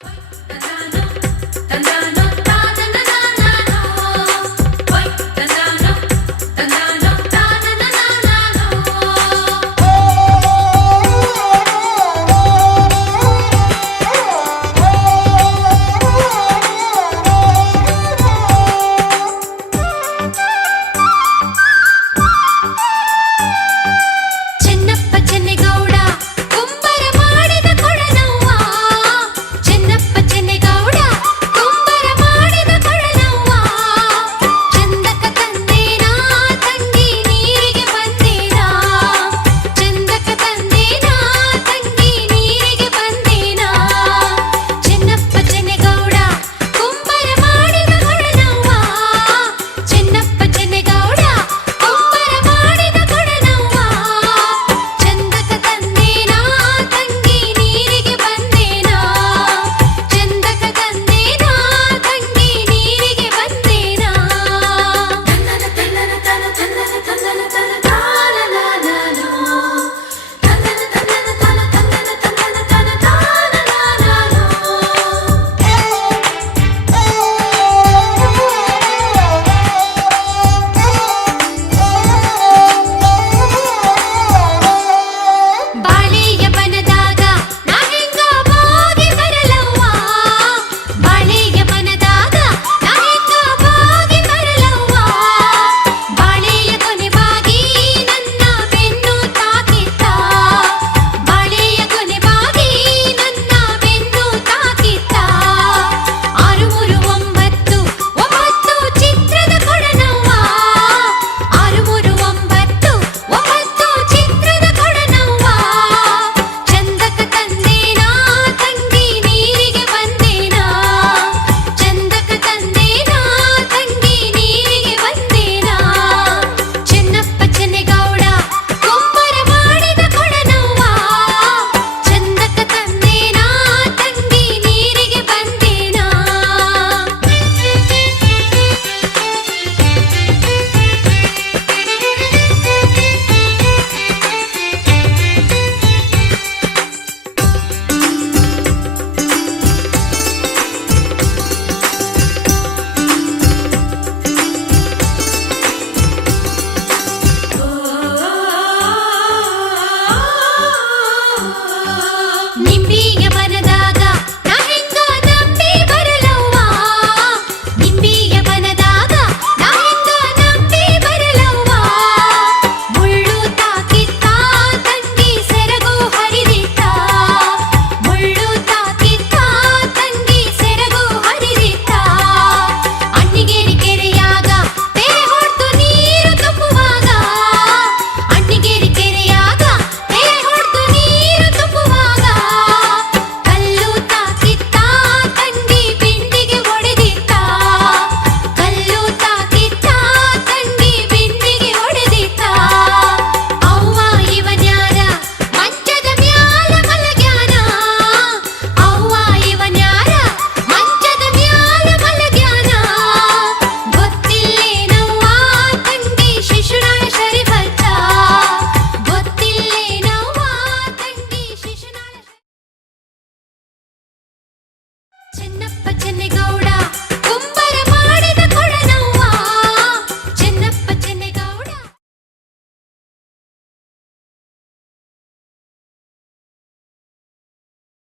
Bye. and they go